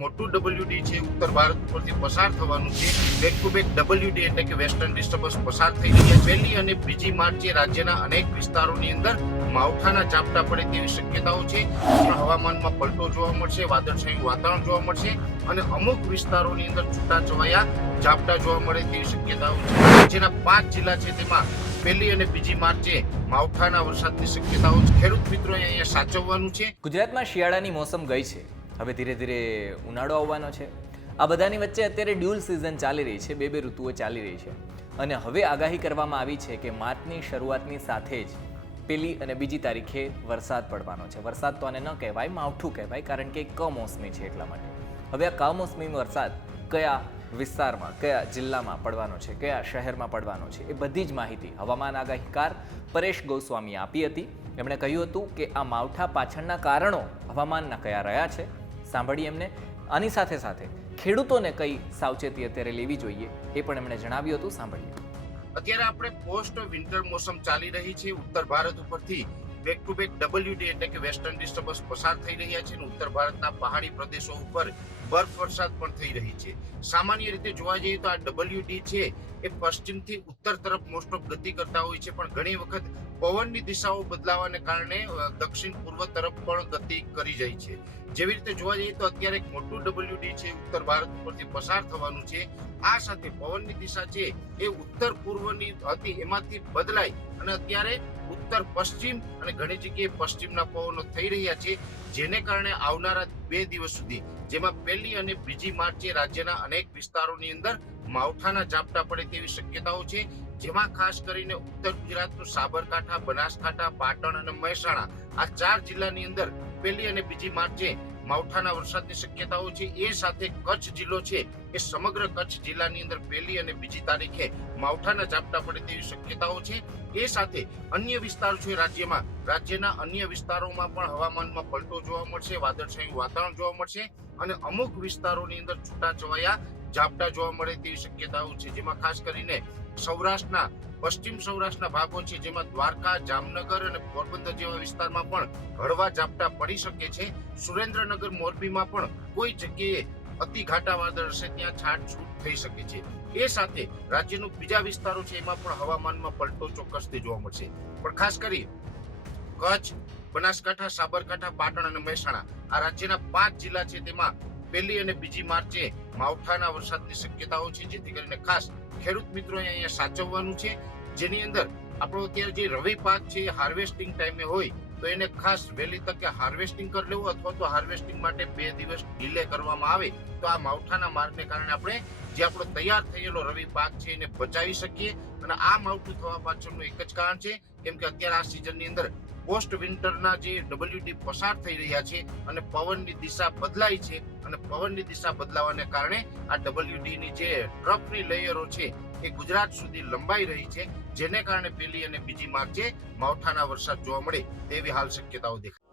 મોટું WD છે ઉત્તર ભારત ઉપરથી પસાર થવાનું છે. બેક ટુ બેક WD એટલે કે વેસ્ટર્ન ડિસ્ટર્બન્સ પસાર થઈ રહ્યા છે. પહેલી અને બીજી માર્ચે રાજ્યના અનેક વિસ્તારોની અંદર માવઠાના ઝાપટા પડે તેવી શક્યતાઓ છે. હવામાનમાં પલટો જોવા મળશે, વાદળછાયું વાતાવરણ જોવા મળશે અને અમુક વિસ્તારોની અંદર છૂટાછવાયા ઝાપટા જોવા મળે તેવી શક્યતાઓ છે. રાજ્યના 5 જિલ્લા છે તેમાં પહેલી અને બીજી માર્ચે માવઠાના વરસાદની શક્યતાઓ છે. ખેડૂત મિત્રોએ અહીંયા સાચવવાનું છે. ગુજરાતમાં શિયાળાની મોસમ ગઈ છે, હવે ધીરે ધીરે ઉનાળો આવવાનો છે. આ બધાની વચ્ચે અત્યારે ડ્યુઅલ સિઝન ચાલી રહી છે, બે ઋતુઓ ચાલી રહી છે અને હવે આગાહી કરવામાં આવી છે કે માર્ચની શરૂઆતની સાથે જ પહેલી અને બીજી તારીખે વરસાદ પડવાનો છે. વરસાદ તો આને ન કહેવાય, માવઠું કહેવાય, કારણ કે કમોસમી છે એટલા માટે. હવે આ કમોસમી વરસાદ કયા વિસ્તારમાં, કયા જિલ્લામાં પડવાનો છે, કયા શહેરમાં પડવાનો છે, એ બધી જ માહિતી હવામાન આગાહીકાર પરેશ ગોસ્વામીએ આપી હતી. એમણે કહ્યું હતું કે આ માવઠા પાછળના કારણો હવામાનના કયા રહ્યા છે, સાંભળીએ એમને. આની સાથે સાથે ખેડૂતોને કઈ સાવચેતી અત્યારે લેવી જોઈએ એ પણ એમણે જણાવ્યું હતું, સાંભળીએ. અત્યારે આપણે પોસ્ટ વિન્ટર મોસમ ચાલી રહી છે. ઉત્તર ભારત ઉપરથી બેક ટુ બેક WD એટલે કે વેસ્ટર્ન ડિસ્ટર્બન્સ પસાર થઈ રહ્યા છે અને ઉત્તર ભારતના પહાડી પ્રદેશો ઉપર બરફ વરસાદ પણ થઈ રહી છે. સામાન્ય રીતે જોવા જઈએ તો આ WD છે એ પશ્ચિમથી ઉત્તર તરફ મોસ્ટ ઓફ ગતિ કરતા હોય છે, પણ ઘણી વખત પવનની દિશાઓ બદલાવાને કારણે દક્ષિણ પૂર્વ તરફ પણ ગતિ કરી જાય છે. જેવી રીતે જોવા જઈએ તો અત્યારે એક મોટું WD છે ઉત્તર ભારત ઉપરથી પસાર થવાનું છે. આ સાથે પવનની દિશા છે એ ઉત્તર પૂર્વની હતી એમાંથી બદલાય અને અત્યારે ઉત્તર પશ્ચિમ અને ઘણી જગ્યાએ પશ્ચિમના પવનો થઈ રહ્યા છે, જેને કારણે આવનારા 2 દિવસ સુધી, જેમાં પહેલી અને બીજી માર્ચે રાજ્યના અનેક વિસ્તારોની અંદર માવઠાના ઝાપટા પડે તેવી શક્યતાઓ છે. જેમાં ખાસ કરીને ઉત્તર ગુજરાતનું સાબરકાંઠા, બનાસકાંઠા, પાટણ અને મહેસાણા આ 4 જિલ્લાની અંદર પહેલી અને બીજી માર્ચે માવઠાના વરસાદની શક્યતાઓ છે. એ સાથે કચ્છ જિલ્લો છે એ સમગ્ર કચ્છ જિલ્લાની અંદર પહેલી અને બીજી તારીખે માવઠાના ઝાપટા પડે તેવી શક્યતાઓ છે. એ સાથે અન્ય વિસ્તારો છે રાજ્યના અન્ય વિસ્તારોમાં પણ હવામાનમાં પલટો જોવા મળશે, વાદળછાયું વાતાવરણ જોવા મળશે અને અમુક વિસ્તારોની અંદર છૂટાછવાયા ઝાપટા જોવા મળે તેવી શક્યતાઓ છે. જેમાં ખાસ કરીને સૌરાષ્ટ્રના, પશ્ચિમ સૌરાષ્ટ્રના ભાગો છે, જેમાં દ્વારકા, જામનગર અને પોરબંદર જેવા વિસ્તારમાં પણ હળવા ઝાપટા પડી શકે છે. સુરેન્દ્રનગર, મોરબીમાં પણ કોઈ જગ્યાએ અતિ ઘાટા વાદળ હશે, ત્યાં છાંટછૂટ થઈ શકે છે. એ સાથે રાજ્યનું બીજા વિસ્તારો છે એમાં પણ હવામાનમાં પલટો ચોક્કસથી જોવા મળશે. પણ ખાસ કરી કચ્છ, બનાસકાંઠા, સાબરકાંઠા, પાટણ અને મહેસાણા આ રાજ્યના 5 જિલ્લા છે તેમાં પહેલી અને બીજી માર્ચે માવઠાના વરસાદની શક્યતાઓ છે. જેથી કરીને ખાસ ખેડૂત મિત્રોએ અહીંયા સાચવવાનું છે. જેની અંદર આપણો અત્યારે જે રવિ પાક છે એ હાર્વેસ્ટિંગ ટાઈમે હોય તો એને ખાસ વહેલી તકે હાર્વેસ્ટિંગ કરી લેવું, અથવા તો હાર્વેસ્ટિંગ માટે 2 દિવસ ડિલે કરવામાં આવે તો આ માવઠાના મારને કારણે આપણે જે આપણો તૈયાર થયેલો રવિ પાક છે એને બચાવી શકીએ. અને આ માવઠું થવા પાછળનું એક જ કારણ છે, કેમ કે અત્યારે આ સિઝનની અંદર પોસ્ટ વિન્ટરના જે WD પસાર થઈ રહ્યા છે અને પવનની દિશા બદલાય છે અને પવનની દિશા બદલાવાને કારણે આ WDની જે ટ્રફની લેયરો છે એ ગુજરાત સુધી લંબાઈ રહી છે, જેને કારણે પહેલી અને બીજી માર્ચે માવઠાના વરસાદ જોવા મળે તેવી હાલ શક્યતાઓ દેખાય.